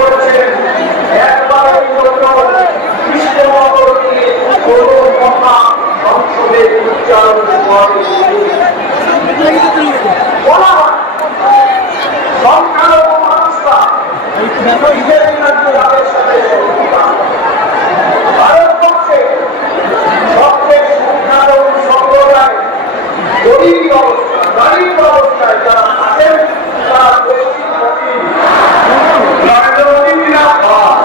করেছেন একবার কৃষ্ণনগর নিয়ে কোনো কথা সংসদে উচ্চারণ বলা হয় সংখ্যালঘু মানুষরা তাদের সাথে ভারতবর্ষে সবচেয়ে সংখ্যালঘু সম্প্রদায় গরিব অবস্থা দারিদ্র অবস্থায় যারা থাকেন তারা পশ্চিমবঙ্গী নরেন্দ্র মোদী বিনা ভাত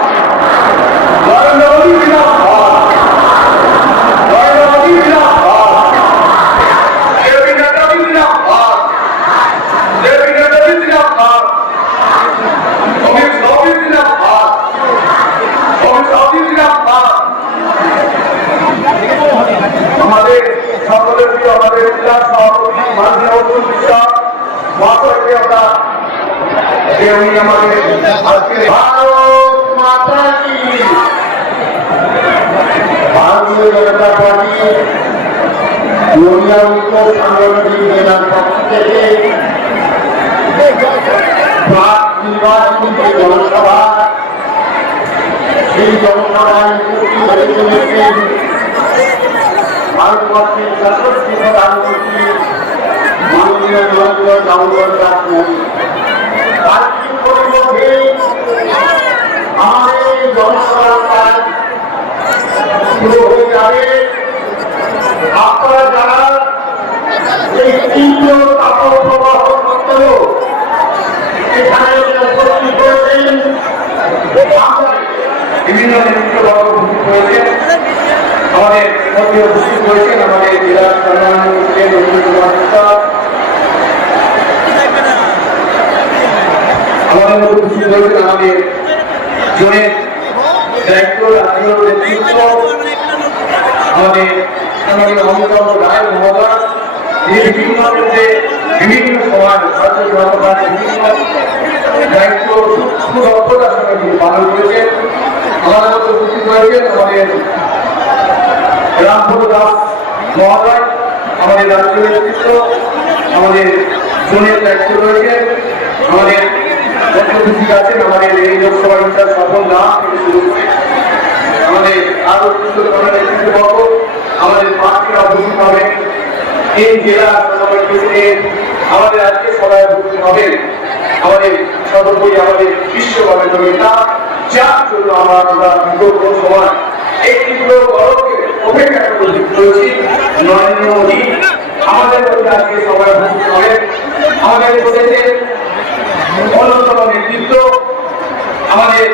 নরেন্দ্র মোদী বিনা ভাত নরেন্দ্র মোদী বিনা ভাত দেবী নেতাজি বিনা ভাত দেবী নেতাজি বিনা ভাত অমিত শাহ বিনা ভাত অমিত শাহ বিনা ভাত আমাদের সকলের প্রিয় আমাদের জেলা সভাপতি মাননীয় অতুল বিশ্বাস মহাশয়কে আমরা উনি আমাদের আজকে ভারত মাতা কি ভারতীয় জনতা পার্টি নদিয়া উত্তর সাংগঠনিক জেলার পক্ষ থেকে প্রাক নির্বাচনী যে জনসভা সেই জনসভায় উপস্থিত হয়েছেন ভারতবর্ষের যশস্বী প্রধানমন্ত্রী মাননীয় নরেন্দ্র দামোদর দাস মোদী। তার কিছুক্ষণের মধ্যে আমাদের এই জনসভার কাজ শুরু হয়ে যাবে। আপনারা যারা এই তীব্র তাপপ্রবাহ সত্ত্বেও এখানে উপস্থিত হয়েছেন, বিভিন্ন নেতৃত্ববর্গ উপস্থিত হয়েছেন, আমাদের মধ্যে উপস্থিত হয়েছেন আমাদের জেলার সম্মানিত রবীন্দ্র কুমার বিশ্বাস, আমাদের মধ্যে উপস্থিত হয়েছেন আমাদের জোনের দায়িত্ব রাজ্য নেতৃত্ব আমাদের আমাদের অমিতাভ রায় মহোদয়, যিনি বিভিন্ন ক্ষেত্রে বিভিন্ন সময় ভারতীয় জনতা পার্টির বিভিন্ন দায়িত্ব সুদক্ষতার সঙ্গে তিনি পালন করেছেন। আমাদের মধ্যে উপস্থিত হয়েছেন আমাদের রামপুর দাস মহোদয়, আমাদের রাজ্য নেতৃত্ব, আমাদের জোনের দায়িত্ব রয়েছেন, আমাদের উপস্থিত আছেন আমাদের এই লোকসভা ইনচার্জ স্বপন দাস থেকে শুরু করে আমাদের আরো নেতৃত্ববর্গ, আমাদের প্রার্থীরা উপস্থিত হবেন। এই জেলা আমাদের আজকে সবাই উপস্থিত হবেন আমাদের সর্বোপরি আমাদের বিশ্বভাবে নেতা, যার জন্য আমরা বিগত সময় এই তীব্র গরমকে অপেক্ষা করেছি। নরেন্দ্র মোদী আমাদের মধ্যে আজকে সবাই উপস্থিত হবেন। আমাদের বলেছে অন্যতম নেতৃত্ব আমাদের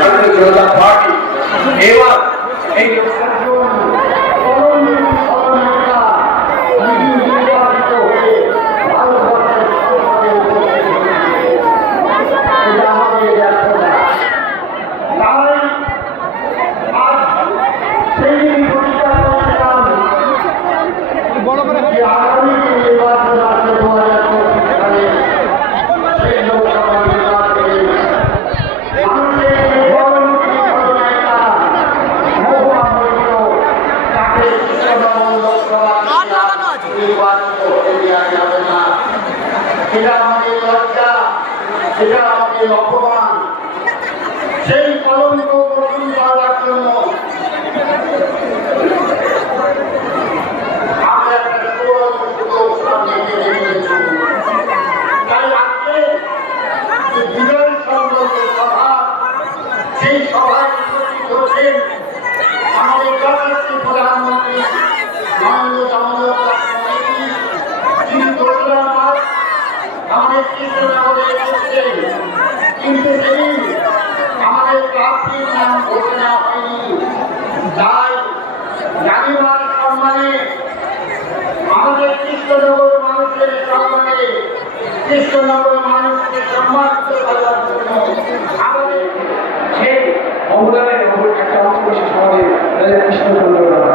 ভারতীয় জনতা পার্টি। এবার এই সেটা আমাদের লজ্জা, সেটা আমাদের অপমান। সেই কলঙ্ক বর্জন করার জন্য আমরা একটা সামনে রেখেছি। তাই আজকে বিজয় সংকল্প সভা, সেই সভায় উপস্থিত হচ্ছেন আমাদের যশস্বী প্রধানমন্ত্রী মাননীয় দামোদর দাস মোদী, যিনি দোসরা মার্চ আমাদের কৃষ্ণনগরে এসেছেন, কিন্তু সেদিন আমাদের প্রার্থীর নাম ঘোষণা হয়নি। তাই রানীমার সম্মানে, আমাদের কৃষ্ণনগর মানুষের সম্মানে, কৃষ্ণনগর মানুষকে সম্মানিত করার জন্য আমাদের সেই অবদানের একটা অংশ বিশেষ আমাদের কৃষ্ণচন্দ্র দাদা,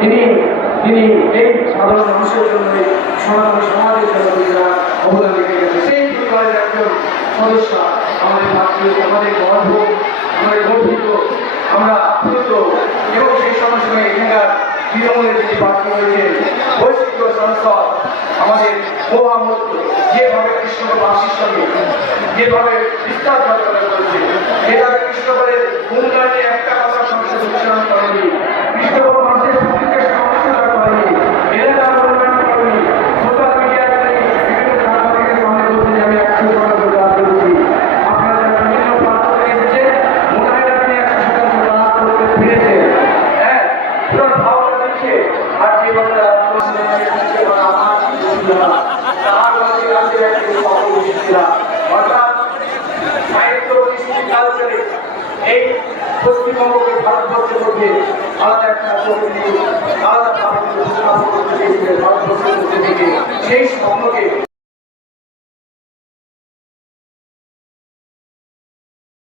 তিনি এই সাধারণ মানুষের জন্য, সনাতন সমাজের জন্য অবদান রেখে গেছে। সেই পরিবারের একজন সদস্য আমাদের আমাদের গর্ব, আমাদের গর্বিত, আমরা আপ্লুত। এবং সেই সঙ্গে সঙ্গে এখানকার তৃণমূলের যিনি প্রার্থী হয়েছেন বৈশ্বিক সংসদ আমাদের মোহাম্মদ, যেভাবে কৃষ্ণকে বাসির সঙ্গে যেভাবে বিস্তার দরকার করেছে, যেভাবে কৃষ্ণগড়ের উন্নয়নে একটা কথা সংসদ উচ্চারণ করেনি, কৃষ্ণগড় মানুষের সুখের সমস্যা করেনি, এলাকার উন্নয়ন করেনি, সোশ্যাল মিডিয়াতে বিভিন্ন সাংবাদিকের সামনে বলছে যে আমি 100% কাজ করেছি। আপনারা যারা বিভিন্ন প্রান্ত থেকে এসেছেন, মনে হয় না আপনি 100% কাজ করতে পেরেছেন। হ্যাঁ, পুরো ভাবনা দিচ্ছে। আর যে বাংলা আমার তার মধ্যে আছে একটি অপরিষ্কার, অর্থাৎ সাহিত্য কৃষ্টি কালচারে এই পশ্চিমবঙ্গকে ভারতবর্ষের মধ্যে আলাদা একটা প্রকৃতি, আলাদা ভারতবর্ষের মধ্যে সেই স্বপ্নকে